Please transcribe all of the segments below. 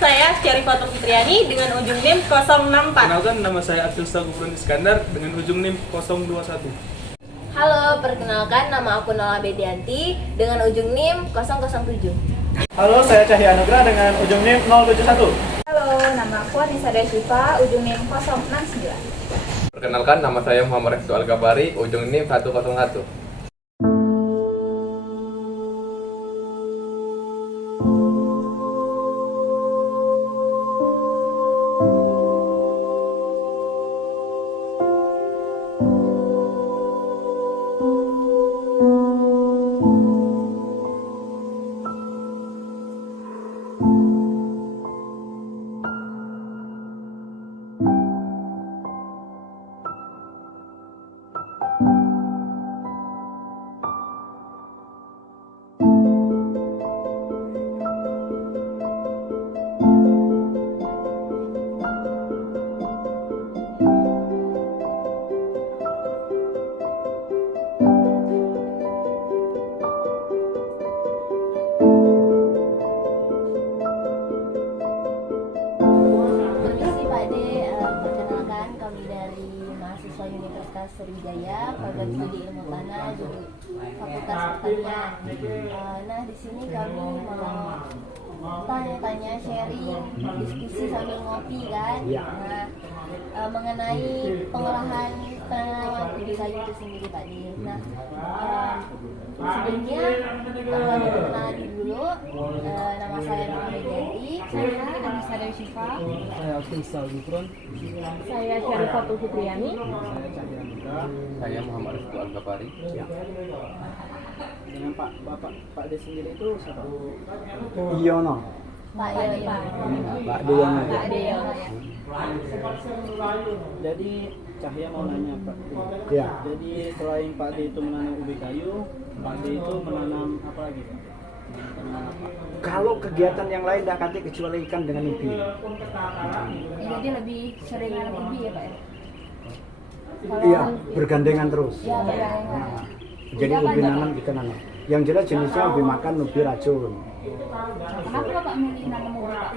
saya Syarifatul Fitriani dengan ujung NIM 064. Kenalkan, nama saya Abdul Sagufron Iskandar dengan ujung NIM 021. Halo, perkenalkan nama aku Nola Bedianti dengan ujung NIM 007. Halo, saya Cahya Anugrah dengan ujung NIM 071. Halo, nama aku Anissa Desyifa, ujung NIM 069. Perkenalkan, nama saya Muhammad Restu Al-Gabari, ujung NIM 101. Permisi Pak De, perkenalkan kami dari mahasiswa Universitas Sriwijaya, program studi ilmu tanah di Fakultas Pertanian. Nah, di sini kami mau tanya-tanya, sharing, diskusi sambil ngopi kan. Nah, mengenai pengolahan tanaman ubi kayu itu sendiri Pak De. Nah, sebelumnya kami perkenalan dulu. Nama saya Nola Bedianti. Saya Anissa Desyifa. Saya Abdul Sagufron. Saya Syarifatul Fitriani. Saya Cahya Anugrah. Saya Muhammad Restu Al-Gabari. Dengan Pak De sendiri itu siapa? Iyono, Pak Yoni. Pak Deyono. Pak De ya. Jadi Cahya mau nanya Pak De. Ya. Jadi selain Pak De itu menanam ubi kayu, Pak De itu menanam apa lagi Pak? Menanam apa? Kalau kegiatan yang lain tidak kate kecuali ikan dengan ubi. Jadi lebih sering nanam ubi ya Pak ya? Iya, bergandengan terus. Iya, bergandengan. Nah, jadi ubi nanam kita nanam. Yang jelas jenisnya ubi makan, ubi racun. Kenapa Bapak milih nanam ubi Pak?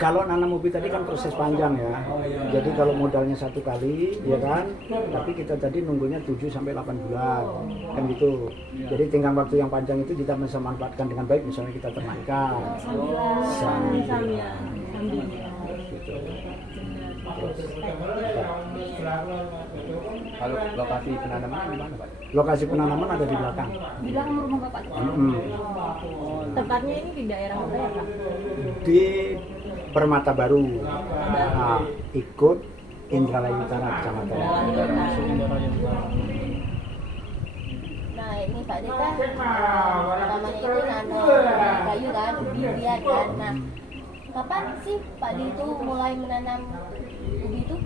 Kalau nanam ubi tadi kan proses panjang ya. Jadi kalau modalnya satu kali, ya kan. Tapi kita tadi nunggunya 7 sampai 8 bulan, kan gitu. Jadi tinggal waktu yang panjang itu kita bisa manfaatkan dengan baik. Misalnya kita ternak ikan, sambilan, gitu. Terus, Halo, lokasi penanaman di mana Pak? lokasi penanaman ada di belakang. Di belakang rumah Bapak. Tepatnya ini di daerah mana ya Pak? Di Permata Baru, nah, ikut Indralaya Utara Kecamatan. Nah, ini Pak De kan namanya itu nanam kayu kan, ubi-ubian kan. Nah, kapan sih Pak De itu mulai menanam ubi itu?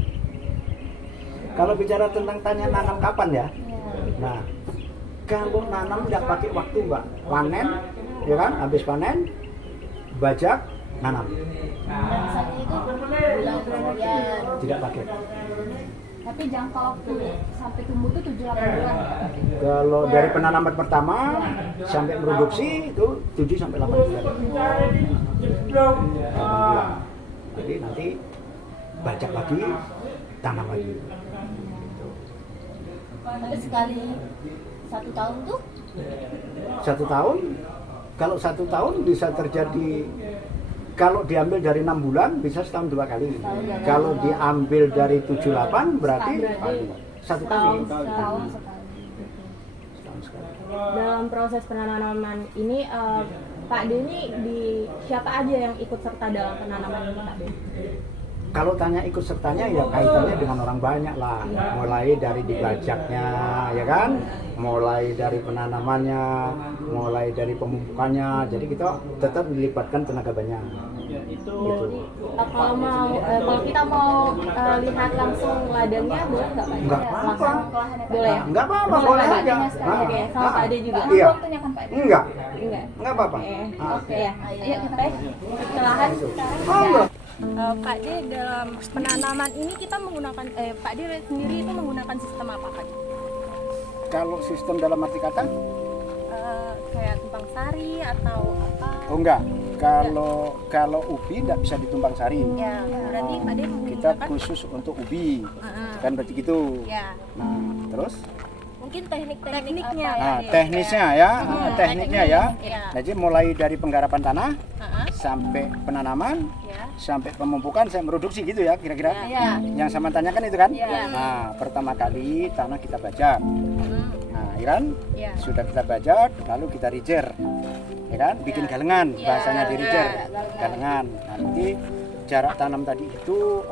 Kalau bicara tentang tanya nanam kapan ya? Ya. Nah, kalau nanam tidak pakai waktu Mbak, panen, ya kan? Habis panen, bajak, nanam. Dan misalnya itu bulan kemudian. Tidak pakai. Tapi jangka waktu sampai tumbuh itu 7-8 bulan ya Pak? Kalau dari penanaman pertama sampai produksi itu 7 sampai 8 bulan. 8 bulan. Jadi nanti bajak lagi, tanam lagi. Tapi sekali 1 tahun tuh 1 tahun, kalau 1 tahun bisa terjadi, kalau diambil dari 6 bulan bisa setahun 2 kali. Kalau diambil dari 7-8 berarti 1 kali. Setahun sekali. Setahun sekali. Dalam proses penanaman ini Pak De ini siapa aja yang ikut serta dalam penanaman ini Pak De? Kalau tanya ikut sertanya ya kaitannya dengan orang banyak lah, mulai dari dibajaknya, ya kan, mulai dari penanamannya, mulai dari pemupukannya. Jadi kita tetap dilibatkan tenaga banyak. Ya, itu Gitu. Kalau kita mau lihat langsung ladangnya boleh nggak Pak? Nggak apa-apa. Boleh ya? Nggak apa-apa, boleh aja. Oke, sama Pak De juga. Iya. Waktunya kan Pak? Enggak, Enggak. enggak apa-apa. Oke ya. ayo Teh, perlahan. Oh, enggak. Pak De dalam penanaman ini kita menggunakan Pak De sendiri itu menggunakan sistem apa Pak? Kalau sistem dalam arti kata? Kayak tumpang sari atau apa? Oh enggak. Kalau ubi tidak bisa ditumbang sari. Ya, berarti Pak De Kita khusus untuk ubi. Kan berarti gitu. Ya. Nah, terus Mungkin tekniknya. nah, teknisnya ya, tekniknya ya. Ya. Jadi mulai dari penggarapan tanah sampai penanaman, Ya. sampai pemupukan, saya produksi gitu ya kira-kira. Ya. Yang sama tanyakan itu kan? Ya. Nah, pertama kali tanah kita bajak. Nah, Iran Ya. sudah kita bajak, lalu kita rijer, ya kan? Bikin galengan, bahasanya di rijer, galengan. Nah, nanti jarak tanam tadi itu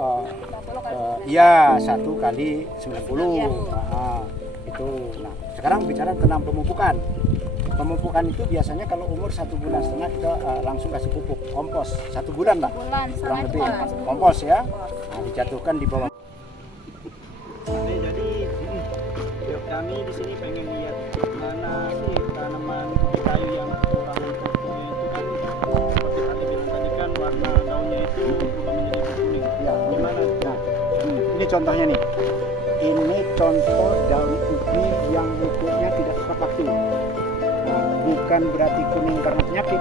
ya 1 kali 90. Nah, itu. Nah, sekarang bicara tentang pemupukan. Pemupukan itu biasanya kalau umur 1,5 bulan kita langsung kasih pupuk kompos 1 bulan lah, kurang lebih kompos ya. Nah, dijatuhkan di bawah. Jadi kami di sini pengen lihat mana sih tanaman ubi kayu yang kurang pupuknya itu kan seperti tadi bilang tadi kan warna daunnya itu berubah menjadi kuning. Ya, Gimana? nah, ini contohnya nih. Ini contoh daun ubi yang pupuknya tidak tepat waktu. Nah, bukan berarti kuning karena penyakit.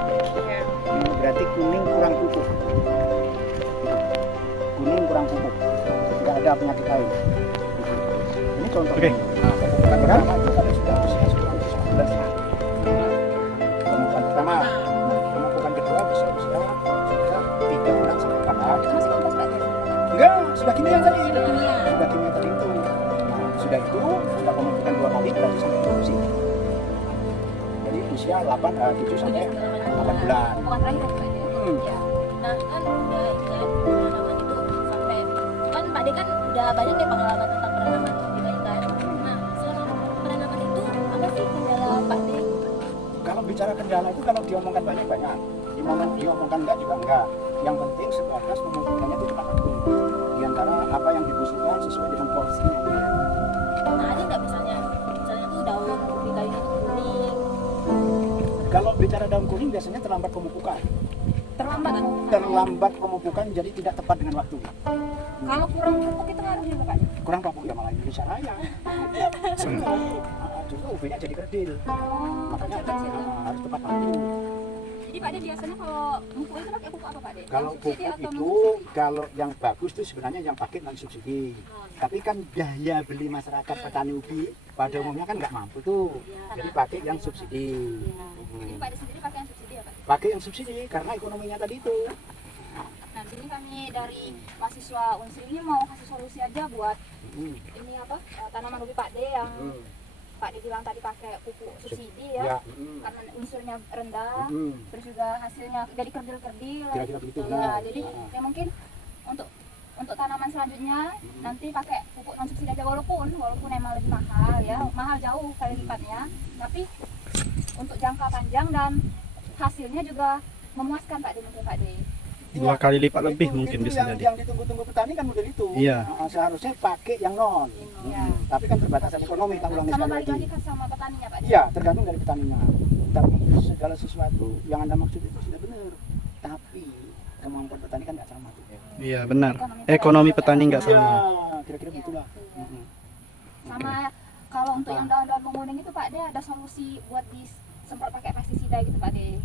Ini berarti kuning kurang pupuk. Kuning kurang pupuk. Tidak ada penyakit lain. Ini contoh. Oke. Nah, pemupukan pertama itu kalau sudah usia 19 tahun. Pemupukan pertama. Pemupukan kedua bisa usia 3 bulan sampai 4 bulan. Itu masih kompos Pak De? Enggak, sudah kimia tadi. Sudah kimia. Sudah kimia tadi itu. Nah, sudah itu sudah pemupukan 2 kali berarti sampai produksi. Jadi usia 7 sampai 8 bulan. Pemupukan terakhir kan Pak De? Ya. Nah kan udah ini kan penanaman itu sampai kan Pak De kan udah banyak nih pengalaman tentang penanaman ubi kayu kan. Nah selama penanaman itu apa sih kendala Pak De? Kalau bicara kendala itu kalau diomongkan banyak-banyak, diomongkan enggak juga enggak. Yang penting sebatas pemupukannya itu tepat waktu. Di antara apa yang dibutuhkan sesuai dengan porsinya. Nah ada nggak misalnya tuh daun ubi kayu itu kuning Kalau bicara daun kuning biasanya terlambat pemupukan. terlambat kan? Terlambat pemupukan jadi tidak tepat dengan waktu. Kalau kurang pupuk itu ngaruh juga Pak De? Kurang pupuk ya malah Indonesia Raya. Justru ubinya jadi kerdil. Makanya harus tepat waktu. Jadi Pak De biasanya kalau pupuk itu pakai pupuk apa Pak De? Kalau Subsidi pupuk atau itu kalau yang bagus itu sebenarnya yang pakai non subsidi. Tapi kan daya beli masyarakat petani ubi pada umumnya kan nggak mampu tuh. Jadi pakai yang subsidi. Jadi Pak De sendiri pakai yang subsidi ya Pak? Pakai yang subsidi karena ekonominya tadi itu. Nah di sini kami dari mahasiswa Unsri ini mau kasih solusi aja buat ini apa tanaman ubi Pak De yang Pak De bilang tadi pakai pupuk subsidi ya, karena unsurnya rendah, terus juga hasilnya jadi kerdil-kerdil. Kira-kira begitu. Ya, jadi ya mungkin untuk tanaman selanjutnya nanti pakai pupuk non subsidi aja walaupun emang lebih mahal ya, mahal jauh kali lipatnya, tapi untuk jangka panjang dan hasilnya juga memuaskan Pak De mungkin Pak De. 2 kali lipat lebih mungkin bisa jadi. Yang ditunggu-tunggu petani kan model itu. Iya. Nah, seharusnya pakai yang non. Ya. Tapi kan terbatasan ekonomi tanggulannya Sama sekali balik lagi. lagi ke sama petaninya Pak De. Iya, tergantung dari petaninya. Tapi segala sesuatu yang Anda maksud itu sudah benar. Tapi kemampuan petani kan nggak sama tuh. Iya benar. Ekonomi petani nggak sama. Iya, kira-kira begitulah. Sama kalau untuk yang daun-daun menguning itu Pak De ada solusi buat disemprot pakai pestisida gitu Pak De.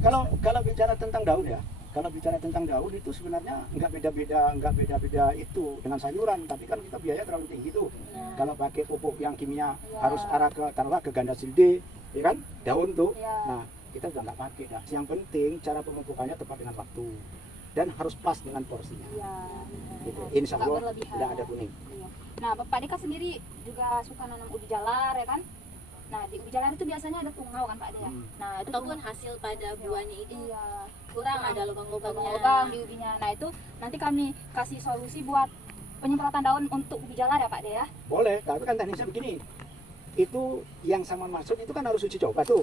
Kalau bicara tentang daun ya, kalau bicara tentang daun itu sebenarnya nggak beda-beda itu dengan sayuran, tapi kan kita biaya terlalu tinggi tuh. Kalau pakai pupuk yang kimia harus arah ke taruhlah ke ganda silde, ya kan? Daun tuh. Nah, kita udah nggak pakai dah. Yang penting cara pemupukannya tepat dengan waktu dan harus pas dengan porsinya. Gitu. Insya Allah tidak ada kuning. Nah, Pak Dika sendiri juga suka nanam ubi jalar ya kan? Nah, di ubi jalar itu biasanya ada tungau kan Pak De ya? Nah, itu ataupun hasil pada buahnya ini iya, kurang, ada lubang-lubangnya. lubang di ubinya. Nah, itu nanti kami kasih solusi buat penyemprotan daun untuk ubi jalar ya Pak De ya? Boleh, tapi kan teknisnya begini. Itu yang sama masuk itu kan harus uji coba tuh.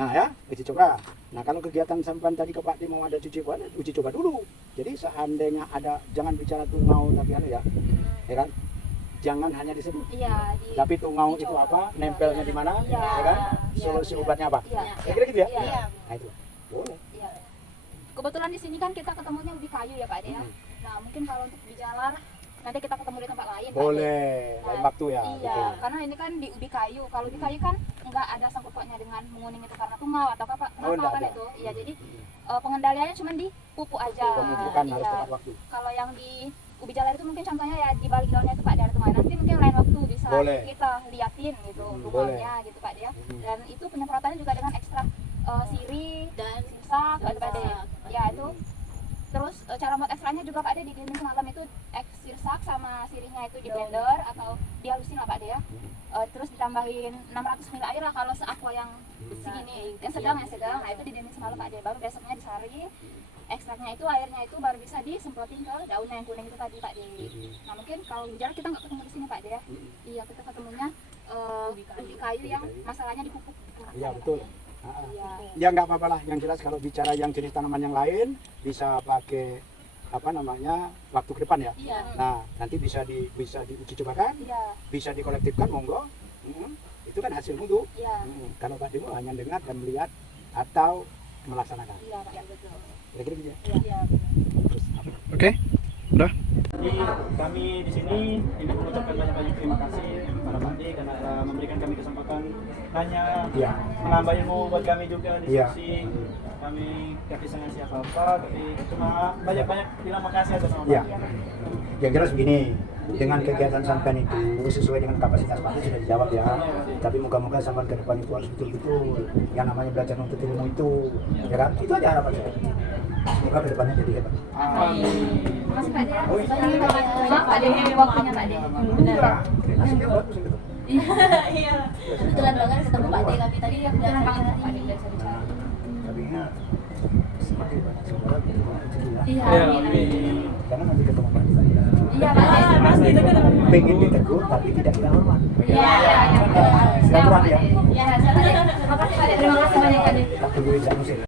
Nah ya, uji coba. Nah kalau kegiatan sampan tadi ke Pak D mau ada uji coba dulu. Jadi seandainya ada, jangan bicara tungau tapi ya kan? Jangan hanya disebut. Iya, Tapi tungau itu apa? Nempelnya di mana? Iya. Ya kan? Solusi obatnya apa? Iya. Kira-kira gitu ya? Iya. Nah itu. Boleh. Iya. Kebetulan di sini kan kita ketemunya ubi kayu ya Pak De ya. Nah, mungkin kalau untuk ubi jalar nanti kita ketemu di tempat lain Pak De. Boleh. Lain waktu ya. Iya, gitu. karena ini kan di ubi kayu. Kalau ubi kayu kan nggak ada sangkut pautnya dengan menguning itu karena tungau atau apa Oh, kenapa kan enggak ada. itu. Iya, jadi pengendaliannya cuma di pupuk aja. Pemupukan harus Iya. tepat waktu. Kalau yang di ubi jalar itu mungkin contohnya ya di balik daunnya itu Pak De ada teman. Nanti mungkin lain waktu bisa Boleh. kita liatin gitu rumahnya gitu Pak De ya. Dan itu penyemprotannya juga dengan ekstrak sirih dan sirsak gitu Pak De. Ya itu. Terus cara buat ekstraknya juga Pak De di dinding semalam itu sirsak sama sirihnya itu di blender atau dihalusin lah Pak De ya. Terus ditambahin 600 ml air lah kalau seaqua yang segini, yang sedang. Nah itu di dinding semalam Pak De. Baru besoknya disaring. Ekstraknya itu airnya itu baru bisa disemprotin ke daunnya yang kuning itu tadi Pak De. Nah mungkin kalau bicara kita nggak ketemu di sini Pak De ya. Iya kita ketemunya ubi kayu yang masalahnya di pupuk. Iya betul. Iya. Ya nggak apa-apa lah. Yang jelas kalau bicara yang jenis tanaman yang lain bisa pakai apa namanya waktu ke depan ya. Iya. Nah nanti bisa diuji cobakan, Iya. bisa dikolektifkan monggo. Itu kan hasil mutu. Iya. Kalau Pak Demo hanya dengar dan melihat atau melaksanakan. Iya Pak De betul. Kira-kira gitu ya. Iya. Oke, udah. Jadi kami di sini ingin mengucapkan banyak-banyak terima kasih kepada Pak D karena telah memberikan kami kesempatan tanya, Iya. menambah ilmu buat kami juga Iya. diskusi. Kami gak bisa ngasih apa-apa, tapi cuma banyak-banyak terima kasih atas nama Iya. Pak D. Yang jelas begini, dengan kegiatan sampean itu sesuai dengan kapasitas Pak sudah dijawab ya. Tapi moga-moga sampean ke depan itu harus betul-betul yang namanya belajar untuk ilmu itu, ya kan? Itu aja harapan saya. Semoga ke depannya jadi hebat. Terima kasih Pak De. Oh, iya. Maaf Pak De waktunya Pak De. Benar. Hasilnya bagus gitu. Iya. Kebetulan banget ketemu Pak De kami tadi yang udah Banget Pak De udah bisa bicara. Tapi ingat, semakin banyak saudara, begitu banyak rezeki ya. Iya. Ya, Amin. amin. Jangan nanti ketemu Pak Demo. Iya Pak De. Pengen ditegur tapi tidak kita hormat. Iya. Silaturahmi ya. Iya. Terima kasih Pak De. Terima kasih banyak Pak De. Tak tunggu Isa Musir.